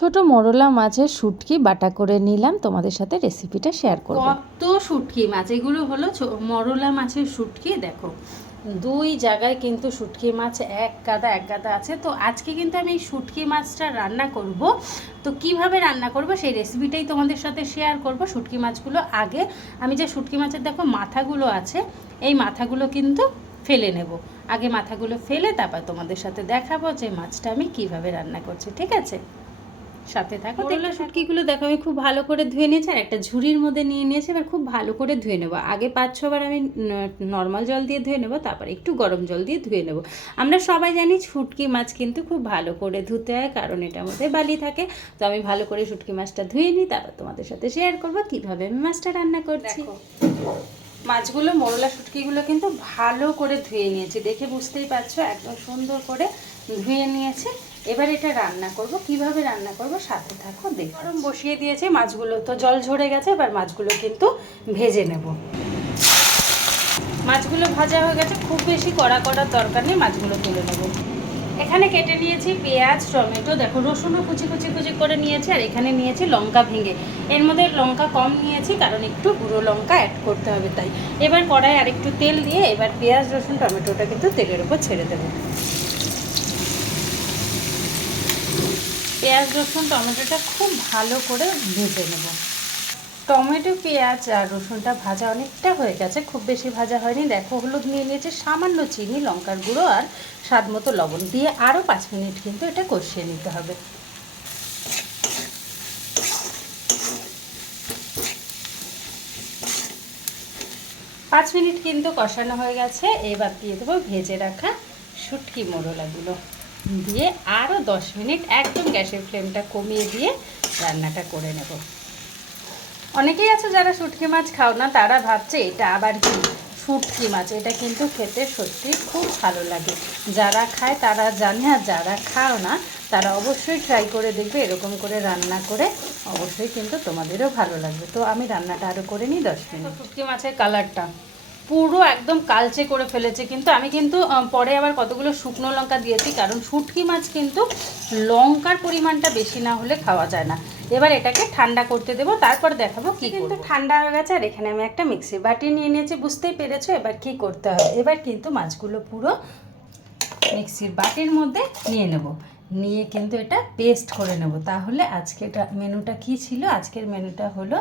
ছোট মরলা মাছের শুটকি বাটা করে নিলাম। তোমাদের সাথে রেসিপিটা শেয়ার করব। কত শুটকি মাছ? এগুলো হলো মরলা মাছের শুটকি, দেখো। দুই জায়গায় কিন্তু শুটকি মাছ এক গাদা এক গাদা আছে। তো আজকে কিন্তু আমি এই শুটকি মাছটা রান্না করব। তো কীভাবে রান্না করব সেই রেসিপিটাই তোমাদের সাথে শেয়ার করব। শুটকি মাছগুলো আগে আমি যে শুটকি মাছের দেখো মাথাগুলো আছে, এই মাথাগুলো কিন্তু ফেলে নেব। আগে মাথাগুলো ফেলে তারপর তোমাদের সাথে দেখাবো যে মাছটা আমি কীভাবে রান্না করছি, ঠিক আছে? সাথে থাকো করলা শুটকিগুলো দেখো আমি খুব ভালো করে ধুয়ে নিয়েছি আর একটা ঝুড়ির মধ্যে নিয়ে নিয়েছি এবার খুব ভালো করে ধুয়ে নেব। আগে পাঁচ ছবার আমি নর্মাল জল দিয়ে ধুয়ে নেব তারপর একটু গরম জল দিয়ে ধুয়ে নেব। আমরা সবাই জানি শুটকি মাছ কিন্তু খুব ভালো করে ধুতে হয় কারণ এটার মধ্যে বালি থাকে। তো আমি ভালো করে শুটকি মাছটা ধুয়ে নিই তারপর তোমাদের সাথে শেয়ার করব কীভাবে আমি মাছটা রান্না করছি। মাছগুলো মরলা শুটকিগুলো কিন্তু ভালো করে ধুয়ে নিয়েছি দেখে বুঝতেই পারছ একদম সুন্দর করে ধুয়ে নিয়েছি। এবার এটা রান্না করব। কীভাবে রান্না করব সাথে থাকো, দেখ গরম বসিয়ে দিয়েছি, মাছগুলো তো জল ঝরে গেছে, এবার মাছগুলো কিন্তু ভেজে নেব। মাছগুলো ভাজা হয়ে গেছে, খুব বেশি কড়া করার দরকার নেই, মাছগুলো তুলে নেব। এখানে কেটে নিয়েছি পেঁয়াজ, টমেটো, দেখো রসুনও কুচি কুচি কুচি করে নিয়েছি, আর এখানে নিয়েছি লঙ্কা ভেঙে। এর মধ্যে লঙ্কা কম নিয়েছি, কারণ একটু গুঁড়ো লঙ্কা অ্যাড করতে হবে তাই। এবার কড়াই আর একটু তেল দিয়ে এবার পেঁয়াজ, রসুন, টমেটোটা কিন্তু তেলের উপর ছেড়ে দেবো। পেঁয়াজ, রসুন, টমেটোটা খুব ভালো করে ভেজে নেব। টমেটো, পেঁয়াজ আর রসুনটা ভাজা অনেকটা হয়ে গেছে, খুব বেশি ভাজা হয়নি। দেখো, হলুদ নিয়ে নিয়েছে, সামান্য চিনি, লঙ্কার গুঁড়ো আর স্বাদ মতো লবণ দিয়ে আরও পাঁচ মিনিট কিন্তু এটা কষিয়ে নিতে হবে। পাঁচ মিনিট কিন্তু কষানো হয়ে গেছে। এবার দিয়ে দেবো ভেজে রাখা শুটকি মোড়লাগুলো দিয়ে আরও দশ মিনিট একদম গ্যাসের ফ্লেমটা কমিয়ে দিয়ে রান্নাটা করে নেব। অনেকেই আছে যারা শুটকি মাছ খাও না, তারা ভাবছে এটা আবার কি? শুটকি মাছ, এটা কিন্তু খেতে সত্যি খুব ভালো লাগে। যারা খায় তারা জানে, আর যারা খাও না, তারা অবশ্যই ট্রাই করে দেখবে, এরকম করে রান্না করে অবশ্যই কিন্তু তোমাদেরও ভালো লাগবে। তো আমি রান্নাটা আরও করে নিই দশ মিনিট। শুটকি মাছের কালারটা পুরো একদম কালচে করে ফেলেছে। কিন্তু আমি কিন্তু পরে আবার কতগুলো শুকনো লঙ্কা দিয়েছি কারণ শুটকি মাছ কিন্তু লঙ্কার পরিমাণটা বেশি না হলে খাওয়া যায় না। এবার এটাকে ঠান্ডা করতে দেবো তারপর দেখাবো কি কিন্তু ঠান্ডা হয়ে গেছে আর এখানে আমি একটা মিক্সি বাটি নিয়ে নিয়েছি বুঝতেই পেরেছ এবার কি করতে হবে। এবার কিন্তু মাছগুলো পুরো মিক্সির বাটির মধ্যে নিয়ে নেব। নিয়ে কিন্তু এটা পেস্ট করে নেব। তাহলে আজকে এটা মেনুটা কি ছিল? আজকের মেনুটা হলো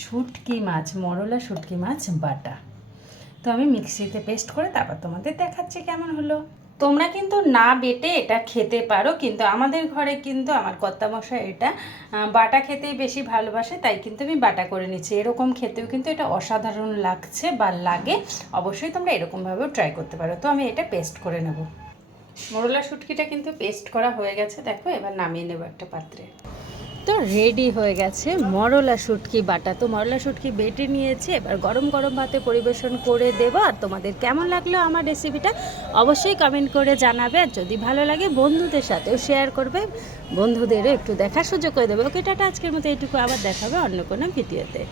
শুটকি মাছ মরলা শুটকি মাছ বাটা। তো আমি মিক্সিতে পেস্ট করে তারপর তোমাদের দেখাচ্ছি কেমন হলো। তোমরা কিন্তু না বেটে এটা খেতে পারো, কিন্তু আমাদের ঘরে কিন্তু আমার কর্তামশাই এটা বাটা খেতেই বেশি ভালোবাসে, তাই কিন্তু আমি বাটা করে নিচ্ছি। এরকম খেতেও কিন্তু এটা অসাধারণ লাগছে বা লাগে, অবশ্যই তোমরা এরকমভাবেও ট্রাই করতে পারো। তো আমি এটা পেস্ট করে নেব। মোরলা শুটকিটা কিন্তু পেস্ট করা হয়ে গেছে, দেখো এবার নামিয়ে নেব একটা পাত্রে। তো রেডি হয়ে গেছে মরলা শুটকি বাটা। তো মরলা শুটকি বেটে নিয়েছে, এবার গরম গরম ভাতে পরিবেশন করে দেবো। আর তোমাদের কেমন লাগল আমার রেসিপিটা অবশ্যই কমেন্ট করে জানাবে। আর যদি ভালো লাগে বন্ধুদের সাথেও শেয়ার করবে, বন্ধুদেরও একটু দেখার সুযোগ করে দেবে। ওকে, টাটা, আজকের মতো এইটুকু। আবার দেখাবে অন্য কোনো ভিডিওতে